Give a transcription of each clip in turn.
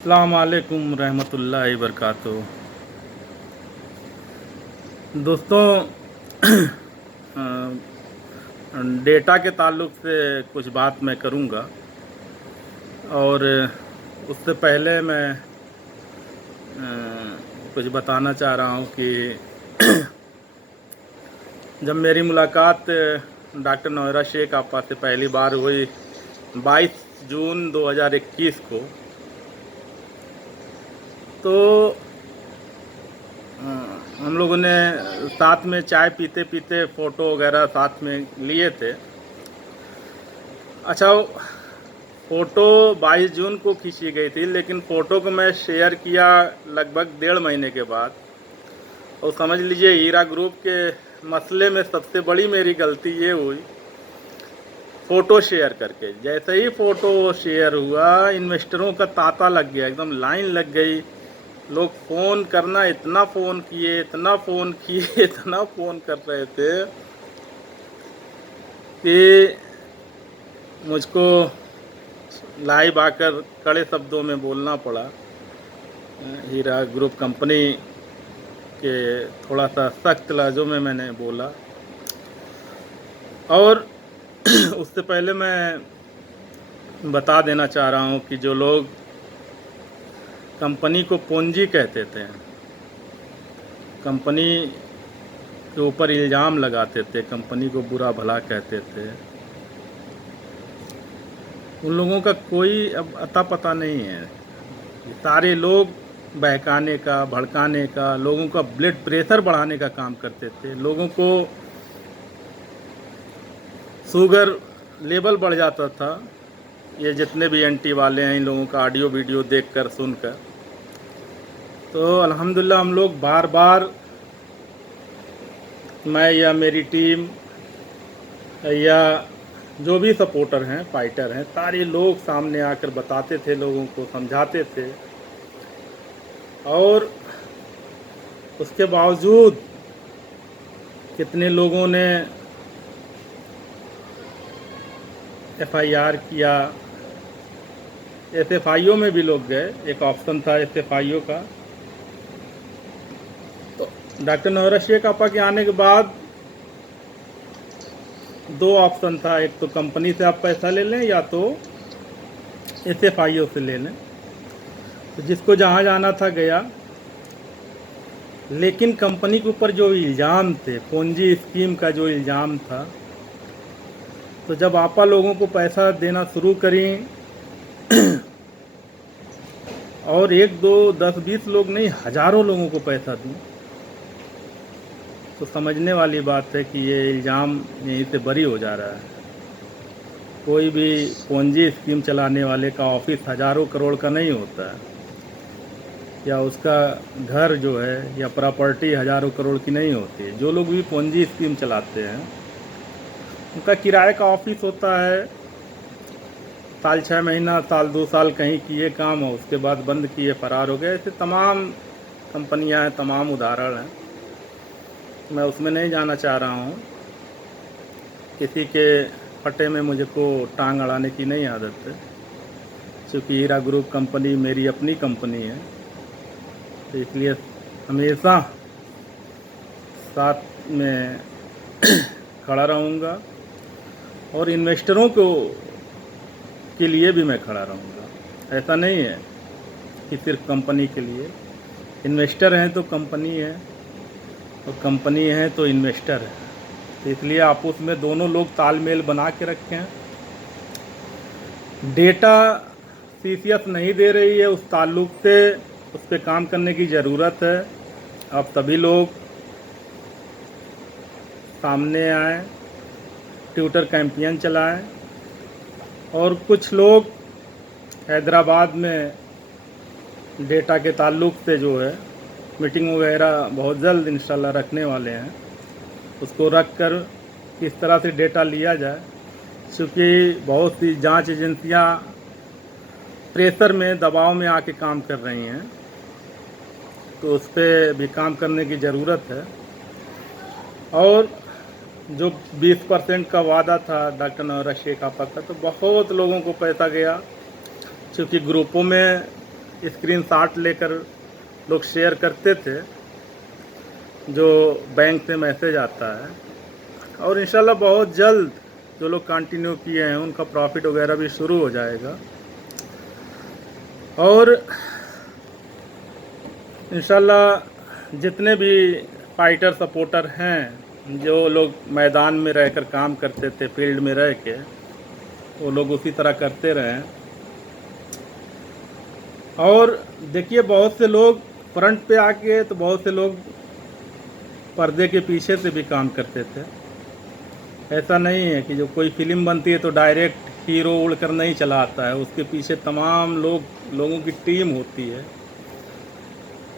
अस्सलाम वालेकुम रहमतुल्लाहि वबरकातुहू। दोस्तों, अ, डेटा के ताल्लुक़ से कुछ बात मैं करूँगा और उससे पहले मैं कुछ बताना चाह रहा हूँ कि जब मेरी मुलाकात डॉक्टर नौयरा शेख आपा से पहली बार हुई 22 जून 2021 को, तो हम लोगों ने साथ में चाय पीते पीते फ़ोटो वगैरह साथ में लिए थे। अच्छा, फ़ोटो 22 जून को खींची गई थी, लेकिन फ़ोटो को मैं शेयर किया लगभग 1.5 महीने के बाद। और समझ लीजिए हीरा ग्रुप के मसले में सबसे बड़ी मेरी गलती ये हुई, फ़ोटो शेयर करके। जैसे ही फ़ोटो शेयर हुआ, इन्वेस्टरों का तांता लग गया, एकदम लाइन लग गई। लोग फ़ोन करना, इतना फ़ोन किए, इतना फ़ोन किए, इतना फ़ोन कर रहे थे कि मुझको लाइव आकर कड़े शब्दों में बोलना पड़ा। हीरा ग्रुप कंपनी के थोड़ा सा सख्त लहज़ों में मैंने बोला। और उससे पहले मैं बता देना चाह रहा हूँ कि जो लोग कंपनी को पूंजी कहते थे, कंपनी के ऊपर इल्ज़ाम लगाते थे, कंपनी को बुरा भला कहते थे, उन लोगों का कोई अब अता पता नहीं है। सारे लोग बहकाने का, भड़काने का, लोगों का ब्लड प्रेशर बढ़ाने का काम करते थे। लोगों को शुगर लेवल बढ़ जाता था। ये जितने भी एंटी वाले हैं, इन लोगों का ऑडियो वीडियो देखकर सुनकर, तो अल्हम्दुलिल्लाह हम लोग बार बार, मैं या मेरी टीम या जो भी सपोर्टर हैं, फाइटर हैं, सारे लोग सामने आकर बताते थे, लोगों को समझाते थे। और उसके बावजूद कितने लोगों ने एफआईआर किया, एसएफआईओ में भी लोग गए। एक ऑप्शन था एसएफआईओ का। तो डॉक्टर नौयरा शेख आपा के आने के बाद 2 ऑप्शन था, एक तो कंपनी से आप पैसा ले लें या तो एसएफआईओ से ले लें। तो जिसको जहाँ जाना था गया, लेकिन कंपनी के ऊपर जो इल्ज़ाम थे, पूंजी स्कीम का जो इल्ज़ाम था, तो जब आपा लोगों को पैसा देना शुरू करी और 1, 2, 10, 20 लोग नहीं, हज़ारों लोगों को पैसा दूं, तो समझने वाली बात है कि ये इल्ज़ाम यहीं से बरी हो जा रहा है। कोई भी पूंजी स्कीम चलाने वाले का ऑफिस हज़ारों करोड़ का नहीं होता है, या उसका घर जो है या प्रॉपर्टी हज़ारों करोड़ की नहीं होती है। जो लोग भी पूंजी स्कीम चलाते हैं, उनका किराए का ऑफिस होता है। साल 6 महीना, साल 2 साल कहीं किए काम और उसके बाद बंद किए, फरार हो गए। ऐसे तमाम कंपनियां हैं, तमाम उदाहरण हैं। मैं उसमें नहीं जाना चाह रहा हूँ। किसी के फटे में मुझको टांग अड़ाने की नहीं आदत है, क्योंकि हीरा ग्रुप कंपनी मेरी अपनी कंपनी है, तो इसलिए हमेशा साथ में खड़ा रहूँगा और इन्वेस्टरों को के लिए भी मैं खड़ा रहूँगा। ऐसा नहीं है कि सिर्फ कंपनी के लिए। इन्वेस्टर हैं तो कंपनी है, और कंपनी है तो इन्वेस्टर है, तो इसलिए आपस में दोनों लोग तालमेल बना के रखें। डेटा सीसीएस नहीं दे रही है, उस ताल्लुक से उस पर काम करने की ज़रूरत है। आप सभी लोग सामने आएँ, ट्विटर कैंपेन चलाएं, और कुछ लोग हैदराबाद में डेटा के ताल्लुक से जो है मीटिंग वगैरह बहुत जल्द इंशाल्लाह रखने वाले हैं। उसको रख कर किस तरह से डेटा लिया जाए, क्योंकि बहुत सी जांच एजेंसियां प्रेशर में, दबाव में आके काम कर रही हैं, तो उस पर भी काम करने की ज़रूरत है। और जो 20% का वादा था डॉक्टर नौयरा शेख आपा का, तो बहुत लोगों को पैसा गया, क्योंकि ग्रुपों में स्क्रीनशॉट लेकर लोग शेयर करते थे जो बैंक से मैसेज आता है। और इंशाल्लाह बहुत जल्द जो लोग कंटिन्यू किए हैं उनका प्रॉफिट वगैरह भी शुरू हो जाएगा। और इंशाल्लाह जितने भी फाइटर सपोर्टर हैं जो लोग मैदान में रहकर काम करते थे, फील्ड में रह के, वो लोग उसी तरह करते रहें। और देखिए बहुत से लोग फ्रंट पे आके, तो बहुत से लोग पर्दे के पीछे से भी काम करते थे। ऐसा नहीं है कि जो कोई फिल्म बनती है तो डायरेक्ट हीरो उड़कर नहीं चला आता है, उसके पीछे तमाम लोगों की टीम होती है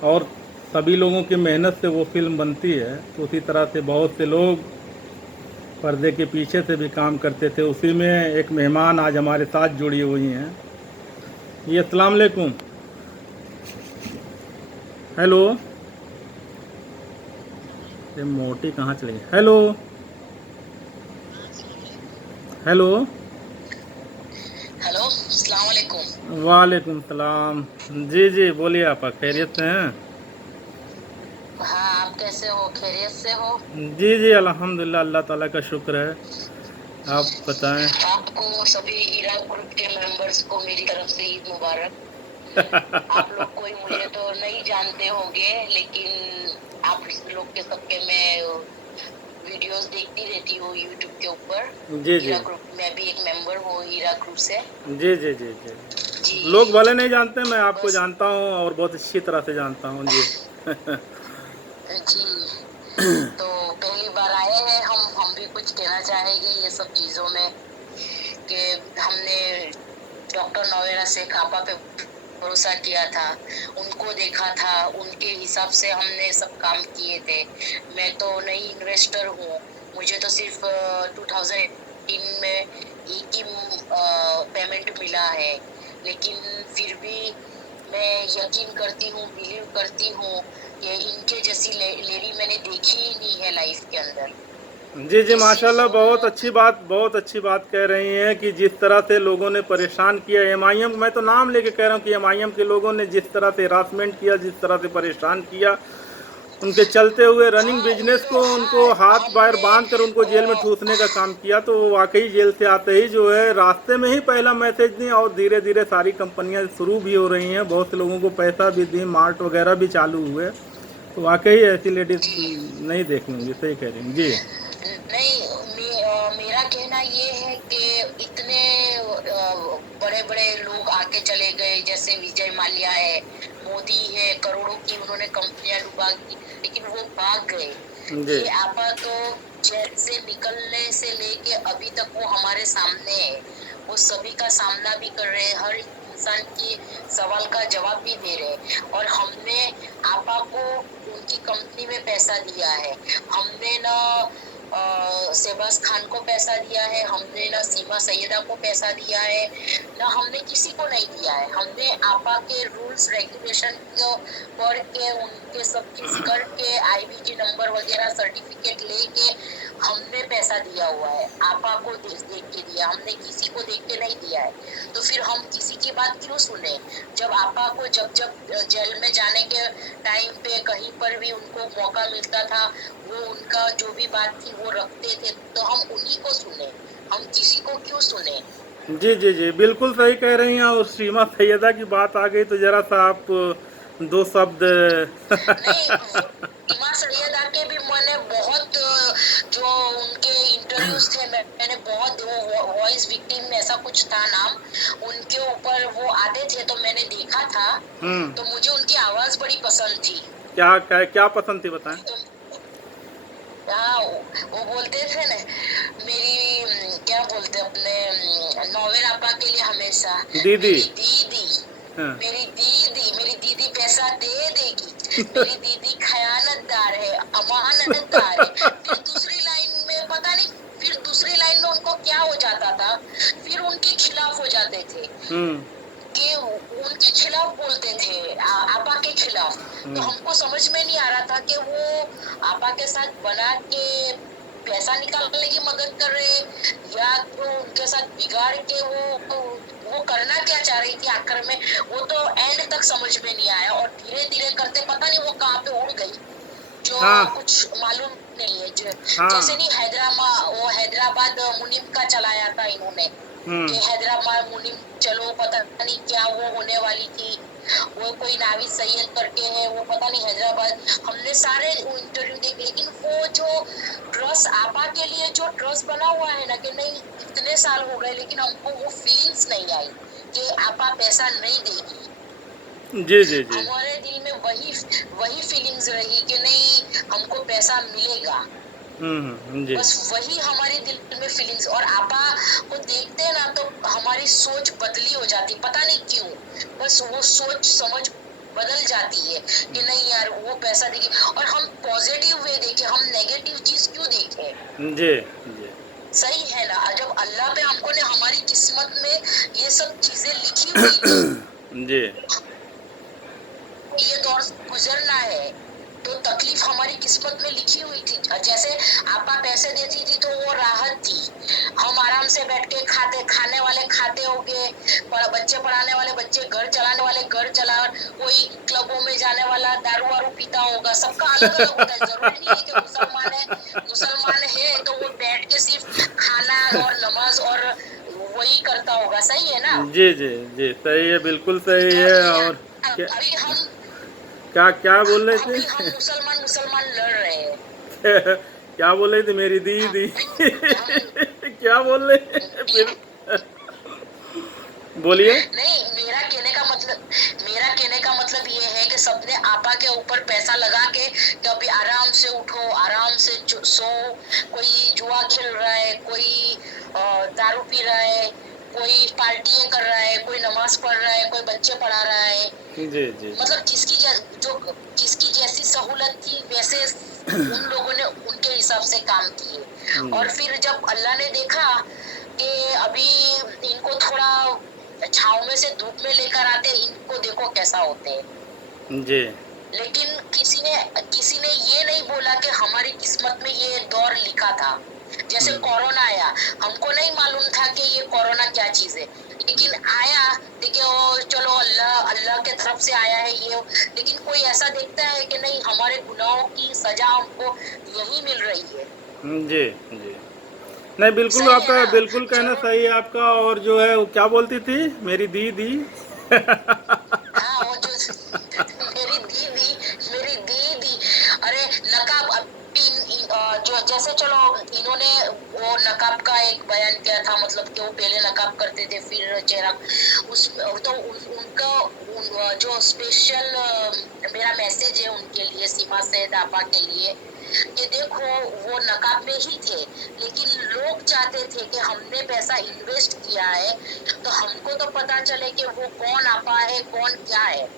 और सभी लोगों की मेहनत से वो फिल्म बनती है। तो उसी तरह से बहुत से लोग पर्दे के पीछे से भी काम करते थे। उसी में एक मेहमान आज हमारे साथ जुड़ी हुई हैं। जी अस्सलाम वालेकुम। हेलो, ये मोटी कहाँ चली गई? Hello hello. हेलो, अस्सलाम वालेकुम। वालेकुम सलाम। जी जी बोलिए, आप खैरियत से हैं? हाँ, आप कैसे हो? खैरियत से हो? जी जी अल्हम्दुलिल्लाह, अल्लाह ताला का शुक्र है। आप बताएं। आपको सभी हीरा ग्रुप के मेंबर्स को मेरी तरफ से ईद मुबारक। आप लोग कोई मुझे तो नहीं जानते होंगे, लेकिन आप लोग के सबके मैं वीडियोस देखती रहती हूँ यूट्यूब के ऊपर। जी जी हीरा ग्रुप मैं भी एक मेंबर हूँ हीरा ग्रुप से। जी जी जी जी। जी लोग भले नहीं जानते, मैं आपको बस जानता हूँ और बहुत अच्छी तरह से जानता हूँ जी। जी, तो पहली बार आए हैं हम भी कुछ कहना चाहेंगे ये सब चीजों में कि हमने डॉक्टर नवेरा शेख आपा पे भरोसा किया था, उनको देखा था, उनके हिसाब से हमने सब काम किए थे। मैं तो नई इन्वेस्टर हूँ, मुझे तो सिर्फ 2018 में एक ही पेमेंट मिला है, लेकिन फिर भी मैं यकीन करती हूँ, बिलीव करती हूँ कि इनके जैसी लेडी मैंने देखी ही नहीं है लाइफ के अंदर। जी जी ये सिर्फ माशाल्लाह, बहुत वो अच्छी बात, बहुत अच्छी बात कह रही हैं कि जिस तरह से लोगों ने परेशान किया एमआईएम, मैं तो नाम लेके कह रहा हूँ कि एमआईएम के लोगों ने जिस तरह से हरासमेंट किया, जिस तरह से परेशान किया, उनके चलते हुए रनिंग हाँ बिजनेस उनको को, हाँ उनको हाथ पैर हमने बांध कर उनको जेल में ठूसने का काम किया। तो वो वाकई जेल से आते ही जो है रास्ते में ही पहला मैसेज दी और धीरे धीरे सारी कंपनियां शुरू भी हो रही हैं, बहुत से लोगों को पैसा भी दी, मार्ट वगैरह भी चालू हुए। तो वाकई ऐसी लेडीज जी नहीं देखूंगी, सही कह रही हैं जी। नहीं मेरा कहना ये है कि इतने बड़े बड़े लोग आके चले गए, जैसे विजय माल्या है, मोदी है, करोड़ों की उन्होंने कंपनियां डुबा दी, लेकिन वो भाग गए। जी ये आपा तो जेल से निकलने से लेके अभी तक वो हमारे सामने है, वो सभी का सामना भी कर रहे हैं, हर इंसान के सवाल का जवाब भी दे रहे हैं। और हमने आपा को उनकी कंपनी में पैसा दिया है, हमने ना शहबाज खान को पैसा दिया है, हमने ना सीमा सैयदा को पैसा दिया है, ना हमने किसी को नहीं दिया है। हमने आपा के रूल्स रेगुलेशन को पढ़ के, उनके सब चीज करके, आईबीजी नंबर वगैरह सर्टिफिकेट लेके हमने पैसा दिया हुआ है। आपा को देख के दिया, हमने किसी को देख के नहीं दिया है। तो फिर हम किसी की बात क्यों सुने? जब आपा को जब जब जेल में जाने के टाइम पे कहीं पर भी उनको मौका मिलता था, वो उनका जो भी बात थी वो रखते थे, तो हम उन्हीं को सुने, हम किसी को क्यों सुने? जी जी जी बिल्कुल सही कह रही हैं। और सीमा सैयदा की बात आ गई तो जरा सा आप दो शब्द। नहीं, सीमा सैयदा के भी मैंने बहुत जो उनके इंटरव्यूज थे, मैंने बहुत, वो वॉइस विक्टिम ऐसा कुछ था नाम, उनके ऊपर वो आते थे तो मैंने देखा था, तो मुझे उनकी आवाज बड़ी पसंद थी। क्या क्या क्या पसंद थी बताएं। तो हाँ, वो बोलते थे ना, मेरी क्या बोलते अपने नौवेर आपा के लिए हमेशा दीदी। मेरी दीदी, हाँ। मेरी दीदी पैसा दे देगी, मेरी दीदी खयानतदार है, अमानतदार है। फिर दूसरी लाइन में पता नहीं, फिर दूसरी लाइन में उनको क्या हो जाता था, फिर उनके खिलाफ हो जाते थे कि उनके खिलाफ बोलते थे, आपा के खिलाफ। तो हमको समझ में नहीं आ रहा था कि वो आपा के साथ बना के पैसा निकालने की मदद कर रहे हैं या तो उनके साथ बिगाड़ के वो करना क्या चाह रही थी आखिर में, वो तो एंड तक समझ में नहीं आया। और धीरे धीरे करते पता नहीं वो कहाँ पे उड़ गई, जो हाँ कुछ मालूम नहीं है। जैसे हाँ। नहीं हैदराबाद मुनीम का चलाया था इन्होंने कि हैदराबाद मुनीम, चलो पता नहीं क्या वो होने वाली थी। वो कोई नाविद सैयद करके है, वो पता नहीं हैदराबाद, हमने सारे इंटरव्यू देखे, लेकिन वो जो ट्रस्ट आपा के लिए जो ट्रस्ट बना हुआ है ना कि नहीं इतने साल हो गए, लेकिन हमको वो फीलिंग्स नहीं आई कि आपा पैसा नहीं देगी। जी जी जी। हमारे दिल में वही फीलिंग्स रही कि नहीं हमको पैसा मिलेगा। जी बस वही हमारे दिल में फीलिंग्स, और आपा को देखते हैं ना तो हमारी सोच बदली हो जाती, पता नहीं क्यों, बस वो सोच समझ बदल जाती है कि नहीं यार वो पैसा देगी, और हम पॉजिटिव वे देखें, हम नेगेटिव चीज क्यों देखें। जी जी। सही है ना, जब अल्लाह पे हमको ने हमारी किस्मत में ये सब चीजें लिखी हुई थी, जी ये दौर गुजरना है, तो तकलीफ हमारी किस्मत में लिखी हुई थी। जैसे आपा पैसे देती थी तो वो राहत थी, हम आराम से बैठ के खाने वाले खाते होंगे, बच्चे पढ़ाने वाले बच्चे, घर चलाने वाले घर चला, कोई क्लबों में जाने वाला दारू वारू पीता होगा, सबका अलग अलग होता है। जरूरी नहीं है कि मुसलमान है तो वो बैठ के सिर्फ खाना और नमाज और वही करता होगा। सही है ना। जी जी जी, सही है, बिल्कुल सही तो है। ये और क्या अभी हम क्या क्या बोल रहे अभी हम थे? मुसलमान लड़ रहे हैं। क्या बोल रही थी मेरी दीदी? हम क्या बोल रहे हैं फिर? बोलिए। नहीं, मेरा कहने का मतलब ये है कि सबने आपा के ऊपर पैसा लगा के कभी आराम से उठो, आराम से सो, कोई जुआ खेल रहा है, कोई दारू पी रहा है, कोई पार्टी कर रहा है, कोई नमाज पढ़ रहा है, कोई बच्चे पढ़ा रहा है। जी जी मतलब जिसकी जैसी सहूलत थी वैसे उन लोगों ने उनके हिसाब से काम किए। जी और फिर जब अल्लाह ने देखा कि अभी इनको थोड़ा छाव में से धूप में लेकर आते, इनको देखो कैसा होते हैं। जी लेकिन किसी ने ये नहीं बोला कि हमारी किस्मत में ये दौर लिखा था। जैसे कोरोना आया, हमको नहीं मालूम था कि ये कोरोना क्या चीज है, लेकिन आया, देखिए वो चलो अल्लाह के तरफ से आया है ये। लेकिन कोई ऐसा देखता है कि नहीं हमारे गुनाहों की सजा हमको यही मिल रही है। जी जी। नहीं, बिल्कुल सही है आपका ना। बिल्कुल कहना जरूर। सही है आपका। और जो है वो क्या बोलती थी मेरी दीदी? हाँ, वो जो मेरी दीदी, अरे नकाब अभी जो जैसे चलो इन्होंने वो नकाब का एक बयान किया था, मतलब कि वो पहले नकाब करते थे फिर चेहरा उस तो उनका जो स्पेशल मेरा मैसेज है उनके लिए, सीमा सैयद आपा के लिए, कि देखो वो नकाब में ही थे, लेकिन लोग चाहते थे कि हमने पैसा इन्वेस्ट किया है तो हमको तो पता चले कि वो कौन आपा है, कौन क्या है,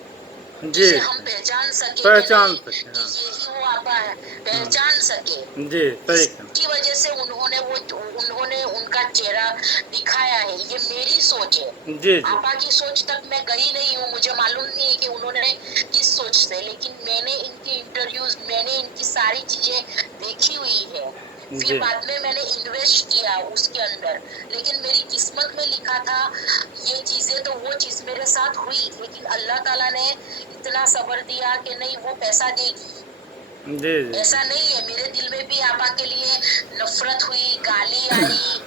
जी जिसे हम पहचान सके कि पहचान नहीं सके। कि हाँ यही वो आपा है, पहचान सके। जी, सही कहा। इसकी वजह से उन्होंने उनका चेहरा दिखाया है। ये मेरी सोच है, जी जी आपा की सोच तक मैं गई नहीं हूँ, मुझे मालूम नहीं है कि उन्होंने किस सोच से, लेकिन मैंने इनकी इंटरव्यूज, मैंने इनकी सारी चीजें देखी हुई है। फिर जी बाद में मैंने इन्वेस्ट किया उसके अंदर, लेकिन मेरी किस्मत में लिखा था ये चीजें, तो वो चीज मेरे साथ हुई। लेकिन अल्लाह ताला ने इतना सब्र दिया कि नहीं वो पैसा देगी। जी जी ऐसा नहीं है, मेरे दिल में भी आपा के लिए नफरत हुई, गाली आई,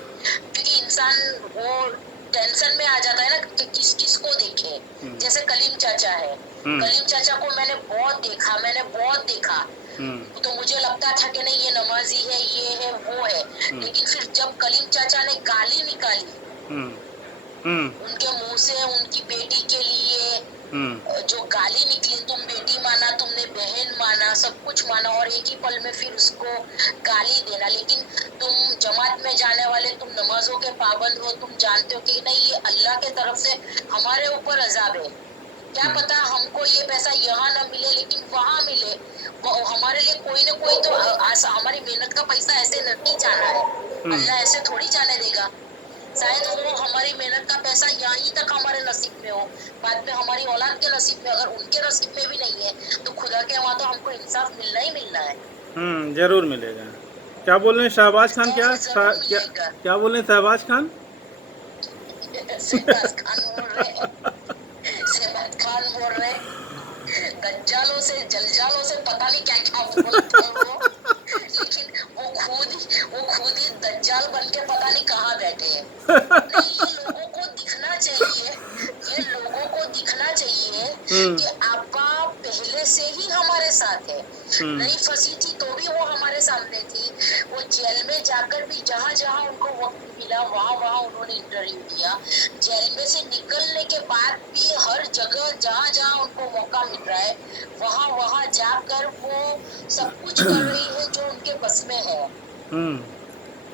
क्योंकि इंसान वो टेंशन में आ जाता है ना कि किस किस को देखे। जैसे कलीम चाचा है, कलीम चाचा को मैंने बहुत देखा, तो मुझे लगता था कि नहीं ये नमाजी है, ये है वो है। लेकिन फिर जब कलीम चाचा ने गाली निकाली उनके मुंह से उनकी बेटी के लिए, जो गाली निकली, तुम बेटी माना, तुमने बहन माना, सब कुछ माना, और एक ही पल में फिर उसको गाली देना। लेकिन तुम जमात में जाने वाले, तुम नमाजों के पाबंद हो, तुम जानते हो कि नहीं ये अल्लाह के तरफ से हमारे ऊपर अजाब है। क्या पता हमको ये पैसा यहाँ ना मिले लेकिन वहाँ मिले, हमारे लिए कोई ना कोई तो हमारी मेहनत का पैसा ऐसे नहीं जाना है, अल्लाह ऐसे थोड़ी जाने देगा। शायद वो हमारी मेहनत का पैसा यहीं तक हमारे नसीब में हो, बाद में हमारी औलाद के नसीब में, अगर उनके नसीब में भी नहीं है तो खुदा के वहाँ तो हमको इंसाफ मिलना ही मिलना है। जरूर मिलेगा। क्या बोल रहे हैं शहबाज खान? क्या मौका जरूर क्या मिलेगा। क्या बोल रहे हैं शहबाज खान? शहबाज खान बोल रहे हैं, शहबाज खान बोल रहे हैं, दज्जालों से जलजालों से पता नहीं क्या क्या बोलते हैं वो, लेकिन वो खुद ही दज्जाल बन के पता नहीं कहाँ बैठे हैं। नहीं, ये लोगों को दिखना चाहिए, ये लोगों को दिखना चाहिए हम्म। कि आपा पहले से ही हमारे साथ है। नहीं फंसी थी तो भी वो हमारे सामने थी। वो जेल में जाकर भी जहाँ जहाँ उनको वक्त मिला वहाँ वहाँ उन्होंने इंटरव्यू दिया। जेल में से निकलने के बाद भी हर जगह जहाँ जहाँ उनको मौका मिल रहा है वहाँ वहाँ जाकर वो सब कुछ कर रही है जो उनके बस में है।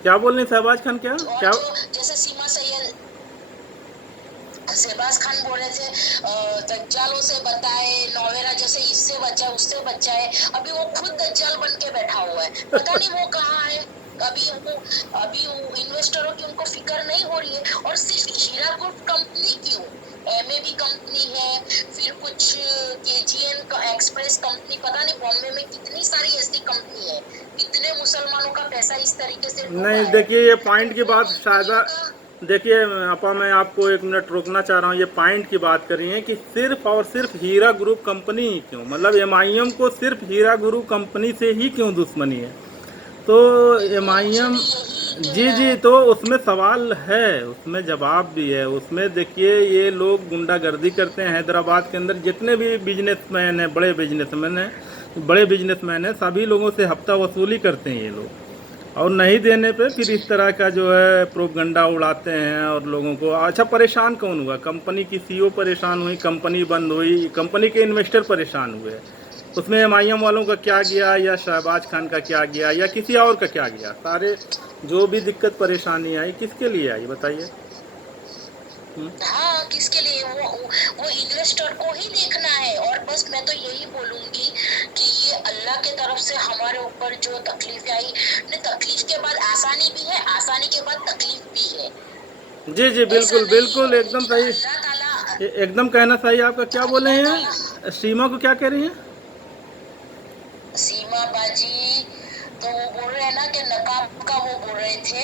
क्या बोल रहे हैं शहबाज खान? क्या और क्या? जो जैसे सीमा सैयद, शहबाज खान बोल रहे थे दज्जालों से बताए, नौवेरा जैसे इससे बचाए उससे बचाए, अभी वो खुद दज्जाल बन के बैठा हुआ है। पता नहीं वो कहाँ है। अभी वो इन्वेस्टरों की उनको फिक्र नहीं हो रही है। और सिर्फ हीराकुड कंपनी क्यों, एमएबी कंपनी है, फिर कुछ केजीएन का एक्सप्रेस कंपनी, पता नहीं बॉम्बे में कितनी सारी ऐसी कंपनी है, कितने मुसलमानों का पैसा इस तरीके से डूबा नहीं, है। देखिए ये पॉइंट की तो बात उन शायद, कंपनियों का देखिए आपा मैं आपको एक मिनट रोकना चाह रहा हूँ। ये पॉइंट की बात कर रही हैं कि सिर्फ और सिर्फ हीरा ग्रुप कंपनी ही क्यों, मतलब एमआईएम को सिर्फ हीरा ग्रुप कंपनी से ही क्यों दुश्मनी है? तो एमआईएम, एक्चुअली यही जी कहना जी, है। तो उसमें सवाल है, उसमें जवाब भी है। उसमें देखिए ये लोग गुंडागर्दी करते हैं हैदराबाद के अंदर, जितने भी बिजनेसमैन हैं, बड़े बिजनेसमैन हैं, सभी लोगों से हफ्ता वसूली करते हैं ये लोग। और नहीं देने पे फिर जी इस तरह का जो है प्रोपगंडा उड़ाते हैं और लोगों को। अच्छा, परेशान कौन हुआ? कंपनी की सीईओ परेशान हुई, कंपनी बंद हुई, कंपनी के इन्वेस्टर परेशान हुए। उसमें एमआईएम वालों का क्या जी। गया, या शहबाज खान का क्या गया, या किसी और का क्या गया? सारे जो भी दिक्कत परेशानी आई किसके लिए आई बताइए? हाँ, किसके लिए? वो इन्वेस्टर को ही देखना है। और बस मैं तो यही बोलूंगी कि ये अल्लाह के तरफ से हमारे ऊपर जो तकलीफ आई, ने तकलीफ के बाद आसानी भी है, आसानी के बाद तकलीफ भी है। जी जी, ऐसा बिल्कुल नहीं बिल्कुल, है, एकदम लेकिन सही, अल्लाह ताला, एकदम कहना सही आपका। क्या बोले अल्लाह ताला हैं सीमा को? क्या कह रही हैं? सीमा बाजी, तो वो बोल रहे हैं ना कि नकाब का वो बोल रहे थे,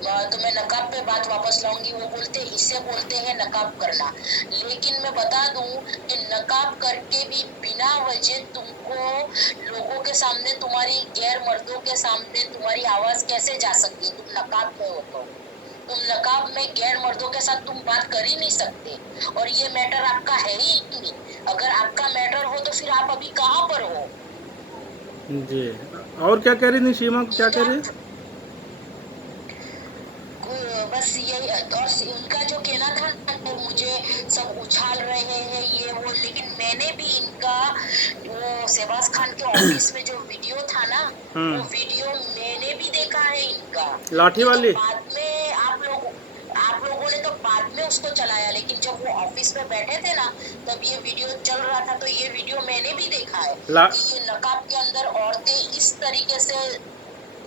तो मैं नकाब पे बात वापस लाऊंगी। वो बोलते इससे बोलते हैं नकाब करना, लेकिन मैं बता दूं कि नकाब करके भी बिना वजह तुमको लोगों के सामने, तुम्हारी गैर मर्दों के सामने तुम्हारी आवाज कैसे जा सकती है? तुम नकाब में हो तो तुम नकाब में गैर मर्दों के साथ तुम बात कर ही नहीं सकते। और ये मैटर आपका है ही नहीं। अगर आपका मैटर हो तो फिर आप अभी कहाँ पर हो? जी, और क्या कह रही थी सीमा को? ये क्या तो कह रही आप है? बस यही। और उनका जो कहना था ना, मुझे सब उछाल रहे हैं ये वो, लेकिन मैंने भी इनका वो शहबाज खान के ऑफिस में जो वीडियो था ना, वो वीडियो मैंने भी देखा है इनका। लाठी ये तो वाली? बाद में आप लोगों ने तो बाद में उसको चलाया, लेकिन जब वो ऑफिस में बैठे थे ना तब ये वीडियो चल रहा था। तो ये वीडियो मैंने भी देखा है ला कि ये नकाब के अंदर औरतें इस तरीके से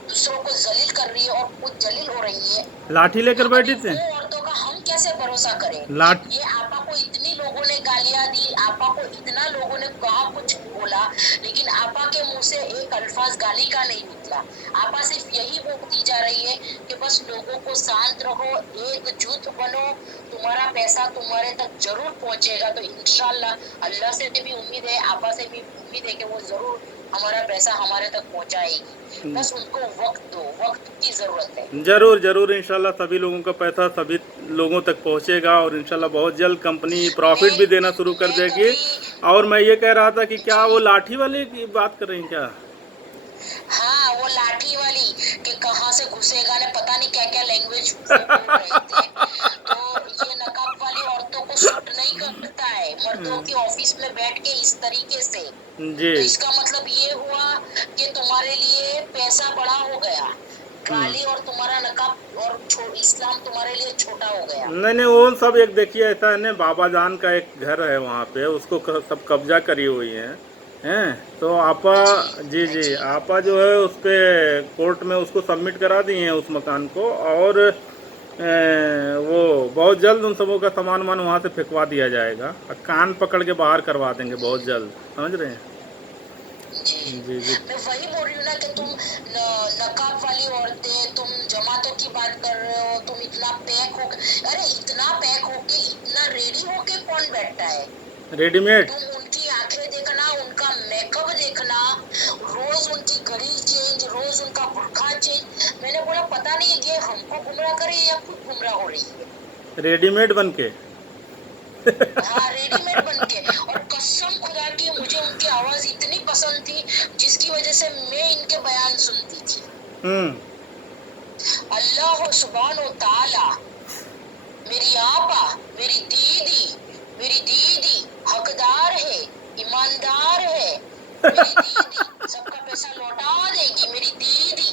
दूसरों को जलील कर रही है और खुद जलील हो रही है। लाठी लेकर अभी बैठी थी? वो औरतों का हम कैसे भरोसा करें? लाठ ये आपा को इतनी लोगों ने गालियां दी, आपा को इतना लोगों ने कहा कुछ बोला, लेकिन आपा के मुंह से एक अल्फाज गाली का नहीं निकला। आपा सिर्फ यही बोलती जा रही है कि बस लोगों को शांत रहो, एकजुट बनो, तुम्हारा पैसा तुम्हारे तक जरूर पहुंचेगा। तो इंशाल्लाह अल्लाह से भी उम्मीद है, आपा से भी उम्मीद है कि वो जरूर हमारा पैसा हमारे तक पहुंचाएगी। बस उनको वक्त दो, वक्त की जरूरत है। जरूर जरूर, इंशाल्लाह सभी लोगों का पैसा सभी लोगों तक पहुंचेगा और इंशाल्लाह बहुत जल्द कंपनी प्रॉफिट भी देना शुरू कर मैं देगी। कभी और मैं ये कह रहा था कि क्या वो जी लाठी वाले की बात कर रही हैं क्या? हाँ, वो लाठी वाली कि कहाँ से घुसेगा ने पता नहीं क्या क्या लैंग्वेज वो बोल रहे थे। तो ये नकाब वाली औरतों को सूट नहीं करता है मर्दों के ऑफिस में बैठ के इस तरीके से। जी। तो इसका मतलब ये हुआ कि तुम्हारे लिए पैसा बड़ा हो गया, गाली और तुम्हारा नकाब और इस्लाम तुम्हारे लिए छोटा हो गया। नहीं नहीं, वो सब एक देखिए ऐसा है ना, बाबा जान का एक घर है वहाँ पे, उसको सब कब्जा करी हुई हैं। तो आपा, जी जी, जी आपा जो है उस पे कोर्ट में उसको सबमिट करा दिए हैं उस मकान को। और वो बहुत जल्द उन सबों का सामान वामान वहाँ से फेंकवा दिया जाएगा और कान पकड़ के बाहर करवा देंगे बहुत जल्द, समझ रहे हैं? जी जी जी। मैं वही बोल रही हूँ ना कि तुम नकाब वाली औरतें, तुम जमातों की बात कर रहे हो, तुम इतना पैक हो, अरे इतना पैक होके, इतना रेडी होके कौन बैठता है? रेडीमेड। तुम उनकी आंखें देखना, उनका मेकअप देखना, रोज उनकी घड़ी चेंज, रोज उनका बुर्का चेंज। मैंने बोला पता नहीं ये हमको गुमराह करे या खुद गुमराह हो रही है। रेडीमेड बन के। हाँ, रेडीमेड बन के। और कसम खुदा की मुझे उनकी आवाज इतनी पसंद थी जिसकी वजह से मैं इनके बयान सुनती थी। अल्लाह सुभान व तआला, मेरी आपा, मेरी दीदी हकदार है, ईमानदार है। मेरी दीदी सबका पैसा लौटा देगी, मेरी दीदी।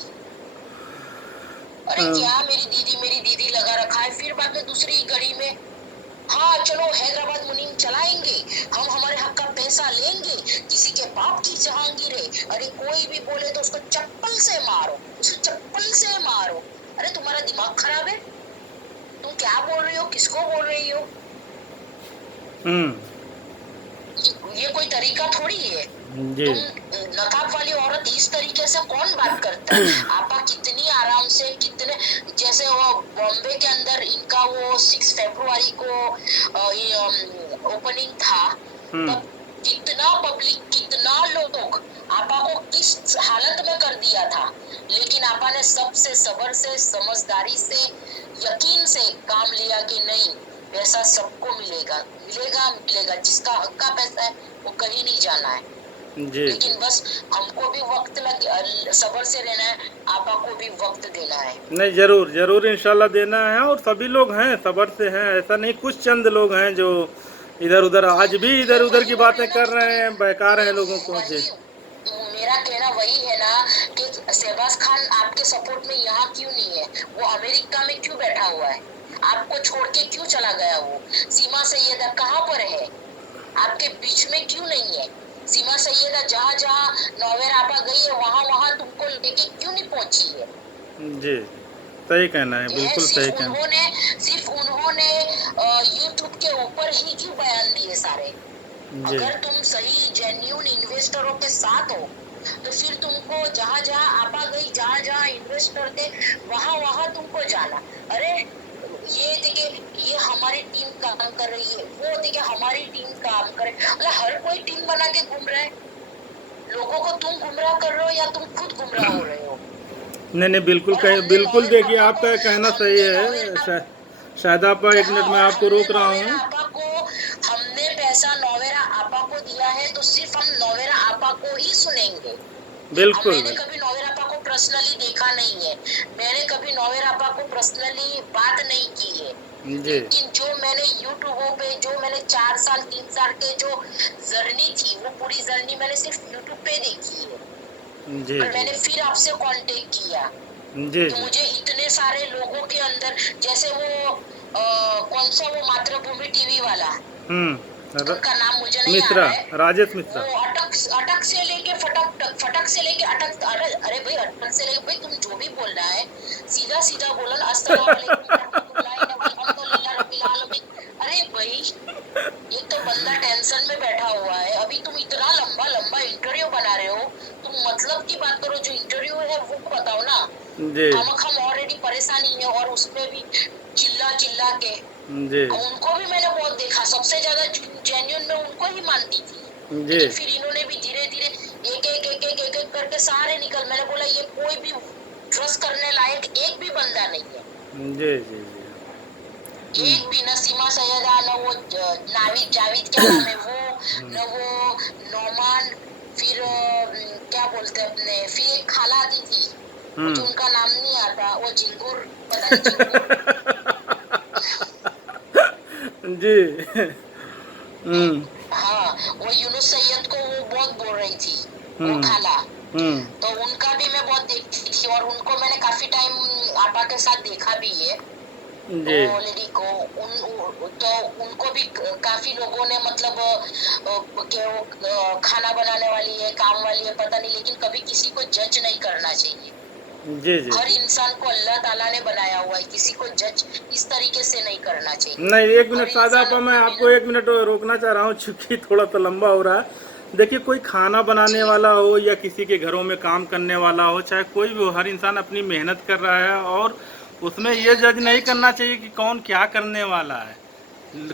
अरे क्या मेरी दीदी लगा रखा है, फिर बाद में दूसरी घड़ी में हाँ चलो हैदराबाद मुनीम चलाएंगे, हम हमारे हक का पैसा लेंगे, किसी के बाप की जहांगीर है। अरे कोई भी बोले तो उसको चप्पल से मारो, उसको चप्पल से मारो। अरे तुम्हारा दिमाग खराब है? तुम क्या बोल रही हो, किसको बोल रही हो? ये कोई तरीका थोड़ी है। जी। तुम नकाब वाली औरत इस तरीके से कौन बात करता है? आपा कितनी आराम से, कितने जैसे वो बॉम्बे के अंदर इनका वो 6 फरवरी को ओपनिंग था, तब कितना पब्लिक, कितना लोग आपा को किस हालत में कर दिया था, लेकिन आपा ने सबसे सब्र से, समझदारी से, यकीन से काम लिया कि नहीं पैसा सबको मिलेगा, मिलेगा। जिसका हक का पैसा है वो कहीं नहीं जाना है। जी। लेकिन बस हमको भी वक्त लगे, सब्र से रहना है, आपा को भी वक्त देना है। नहीं, जरूर जरूर इंशाल्लाह देना है। और सभी लोग हैं सब्र से हैं, ऐसा नहीं कुछ चंद लोग हैं जो इधर उधर आज भी इधर उधर की बातें कर रहे हैं, बेकार हैं लोगों को। जी। मेरा कहना वही है ना कि शहबाज खान आपके सपोर्ट में यहाँ क्यों नहीं है? वो अमेरिका में क्यों बैठा हुआ है? आपको छोड़ के क्यों चला गया? वो सीमा सैयदा कहाँ पर है? आपके बीच में क्यों नहीं है? सीमा सैयदा जहाँ जहाँ नौवेर आपा गई है वहाँ तुमको लेके क्यों नहीं पहुंची है? जी, सही कहना है, बिल्कुल सही कहना। सिर्फ उन्होंने यूट्यूब के ऊपर ही क्यों बयान दिए सारे? जी। अगर तुम सही जेन्युइन इन्वेस्टरों के साथ हो तो फिर तुमको जहाँ जहाँ आपा गई, जहाँ जहाँ इन्वेस्टर थे वहाँ तुमको जाना। अरे ये देखिए, ये हमारी टीम काम कर रही है, वो देखिए हमारी टीम काम करे। मतलब हर कोई टीम बना के घूम रहा है। लोगों को तुम गुमराह कर रहे हो या तुम खुद गुमराह हो रहे हो? नहीं, बिल्कुल बिल्कुल देखिए, आपका कहना सही है। शायद आप एक मिनट में आपको रोक रहा हूँ। हमने पैसा नौवेरा आपा को दिया है तो सिर्फ हम नौवेरा आपा को ही सुनेंगे। बिल्कुल। मैंने कभी नौवेरा आपा को पर्सनली देखा नहीं है, मैंने कभी नौवेरा आपा को पर्सनली बात नहीं की है, लेकिन जो मैंने यूट्यूब पे, जो मैंने 4 साल 3 साल के जो जर्नी थी, वो पूरी जर्नी मैंने सिर्फ यूट्यूब पे देखी है। जी। और मैंने फिर आपसे कांटेक्ट किया। जी। तो मुझे इतने सारे लोगों के अंदर, जैसे वो कौन सा वो मातृभूमि टीवी वाला, उनका नाम मुझे नहीं आ रहा है, राजेश मिश्रा। वो अटक से लेके फटक से लेके अटक, अरे भाई अटक से लेके, भाई तुम जो भी बोल रहा है सीधा सीधा बोलो ना, अस्सलाम वालेकुम रहमतुल्लाहि व अल्हम्दुलिल्लाह रब्बिल आलमीन। अरे भाई एक तो बंदा टेंशन में बैठा हुआ है, अभी तुम इतना लंबा लंबा इंटरव्यू बना रहे हो, तुम मतलब की बात करो, जो इंटरव्यू है वो बताओ ना। हम ऑलरेडी परेशानी है और उसमें भी चिल्ला के। उनको भी मैंने बहुत देखा, सबसे ज्यादा जेन्युइन में उनको ही मानती थी, लेकिन फिर इन्होंने भी धीरे धीरे एक करके सारे निकल। मैंने बोला ये कोई भी ट्रस्ट करने लायक एक भी बंदा नहीं है। जी जी जी। एक भी, न सीमा सैयदा, न वो नाविद जाविद क्या नाम है वो, न वो नौमान, फिर क्या बोलते अपने, फिर एक खाला आती थी, मुझे उनका नाम नहीं आता, वो झिंगुर, पता नहीं झिंगुर। जी। हाँ, वो यूनुस सैयद को वो बहुत बोल रही थी, वो खाला। तो उनका भी मैं बहुत देखती थी और उनको मैंने काफी टाइम आपा के साथ देखा भी है। लेडी को तो उनको भी काफी लोगों ने मतलब कि वो खाना बनाने वाली है, काम वाली है, पता नहीं, लेकिन कभी किसी को जज नहीं करना चाहिए। जी जी। हर इंसान को अल्लाह ताला ने बनाया हुआ है, किसी को जज इस तरीके से नहीं करना चाहिए। नहीं, एक मिनट सादा, मैं आपको एक मिनट रोकना चाह रहा हूँ, चूंकि थोड़ा सा लंबा हो रहा है। देखिए, कोई खाना बनाने वाला हो या किसी के घरों में काम करने वाला हो, चाहे कोई भी हो, हर इंसान अपनी मेहनत कर रहा है और उसमें ये जज नहीं करना चाहिए कि कौन क्या करने वाला है।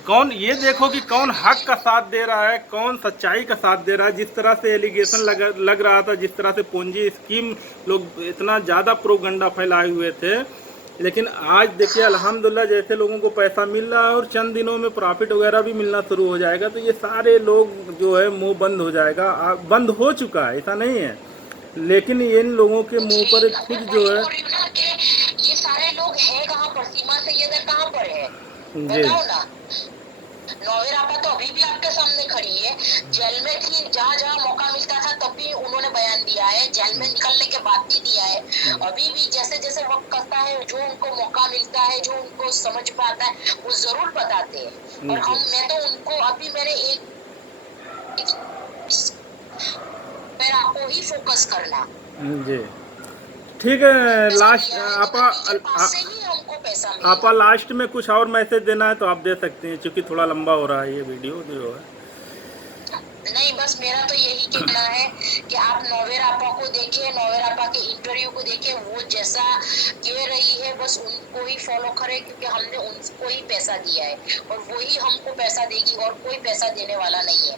कौन, ये देखो कि कौन हक का साथ दे रहा है, कौन सच्चाई का साथ दे रहा है। जिस तरह से एलिगेशन लग रहा था, जिस तरह से पोंजी स्कीम लोग इतना ज़्यादा प्रोगंडा फैलाए हुए थे, लेकिन आज देखिए अल्हम्दुलिल्लाह जैसे लोगों को पैसा मिल रहा है और चंद दिनों में प्रॉफिट वगैरह भी मिलना शुरू हो जाएगा, तो ये सारे लोग जो है मुंह बंद हो जाएगा। बंद हो चुका है, ऐसा नहीं है, लेकिन इन लोगों के मुंह जी, पर मैं खुद जो वही है। बोल रही हूँ ना कि ये सारे लोग हैं कहाँ पर, सीमा सैयदा कहाँ पर है, जी बताओ ना। नौवेर आपा तो अभी भी आपके सामने खड़ी है, जेल में थी, जहाँ जहाँ मौका मिलता था तब भी उन्होंने बयान दिया है, जेल में निकलने के बाद भी दिया है, अभी भी जैसे जैसे वक्त करता है, जो उनको मौका मिलता है, जो उनको समझ में आता है, वो जरूर बताते हैं। और मैं तो उनको अभी मैंने एक मेरा आपको ही फोकस करना, जी ठीक है। फोकस लास्ट किया है तो नबी के पास से ही हमको पैसा आपा मिलेगा। लास्ट में कुछ और मैसेज देना है तो आप दे सकते हैं, क्योंकि थोड़ा लंबा हो रहा है ये वीडियो जो है। नहीं, बस मेरा तो यही कहना है कि आप नौवेर आपा को देखें, नौवेर आपा के इंटरव्यू को देखें, वो जैसा कह रही है बस उनको ही फॉलो करें, क्योंकि हमने उनको ही पैसा दिया है और वही हमको पैसा देगी और कोई पैसा देने वाला नहीं है।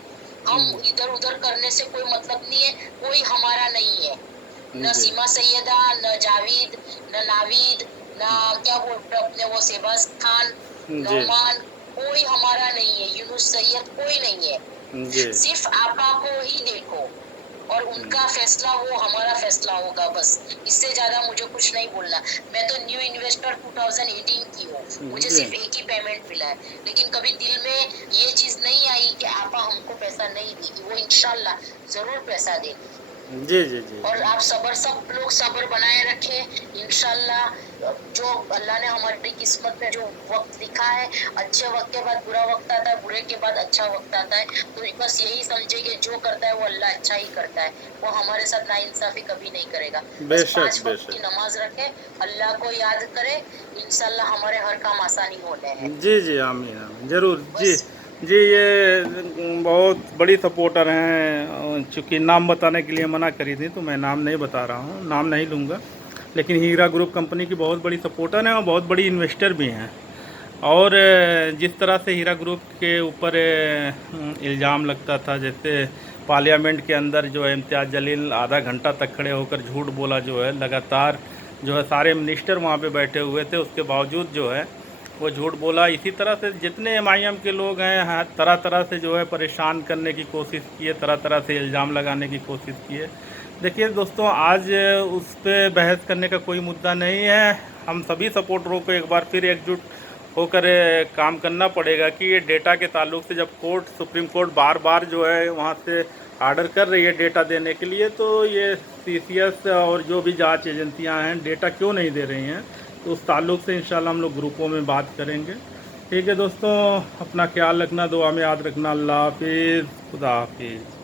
हम इधर उधर करने से कोई मतलब नहीं है, कोई हमारा नहीं है, न सीमा सैयदा, न जावेद, न नावीद, न क्या बोलते अपने वो शहबाज खान, नौमान, कोई हमारा नहीं है, यूनुस सैयद कोई नहीं है। सिर्फ आपा को ही देखो और उनका फैसला वो हमारा फैसला होगा, बस इससे ज्यादा मुझे कुछ नहीं बोलना। मैं तो न्यू इन्वेस्टर 2018 की हूँ, मुझे सिर्फ एक ही पेमेंट मिला है, लेकिन कभी दिल में ये चीज नहीं आई कि आपा हमको पैसा नहीं देगी, वो इंशाल्लाह जरूर पैसा देगी। जी जी जी। और आप सबर, सब लोग सबर बनाए रखें, इंशाल्लाह जो अल्लाह ने हमारी किस्मत में जो वक्त लिखा है, अच्छे वक्त के बाद बुरा वक्त आता है, बुरे के बाद अच्छा वक्त आता है, तो बस यही समझे कि जो करता है वो अल्लाह अच्छा ही करता है, वो हमारे साथ नाइंसाफी कभी नहीं करेगा। बस 5 वक्त की नमाज रखे, अल्लाह को याद करे, इंशाल्लाह हमारे हर काम आसानी होने हैं। जी जी, आमीन आमीन, जरूर। जी जी, ये बहुत बड़ी सपोर्टर हैं, चूँकि नाम बताने के लिए मना करी थी तो मैं नाम नहीं बता रहा हूँ, नाम नहीं लूँगा, लेकिन हीरा ग्रुप कंपनी की बहुत बड़ी सपोर्टर हैं और बहुत बड़ी इन्वेस्टर भी हैं। और जिस तरह से हीरा ग्रुप के ऊपर इल्ज़ाम लगता था, जैसे पार्लियामेंट के अंदर जो है इम्तियाज़ जलील आधा घंटा तक खड़े होकर झूठ बोला, जो है लगातार जो है सारे मिनिस्टर वहाँ पे बैठे हुए थे, उसके बावजूद जो है वो झूठ बोला। इसी तरह से जितने एमआईएम के लोग हैं, तरह तरह से जो है परेशान करने की कोशिश किए, तरह तरह से इल्ज़ाम लगाने की कोशिश किए। देखिए दोस्तों, आज उस पर बहस करने का कोई मुद्दा नहीं है। हम सभी सपोर्टरों को एक बार फिर एकजुट होकर काम करना पड़ेगा कि ये डेटा के ताल्लुक से जब सुप्रीम कोर्ट बार बार जो है वहाँ से आर्डर कर रही है डेटा देने के लिए, तो ये सीसीएस और जो भी जांच एजेंसियां हैं डेटा क्यों नहीं दे रही हैं, तो उस ताल्लुक से इंशाल्लाह हम लोग ग्रुपों में बात करेंगे। ठीक है दोस्तों, अपना ख्याल रखना, दुआ में याद रखना। अल्लाह हाफिज़, खुदा हाफिज़।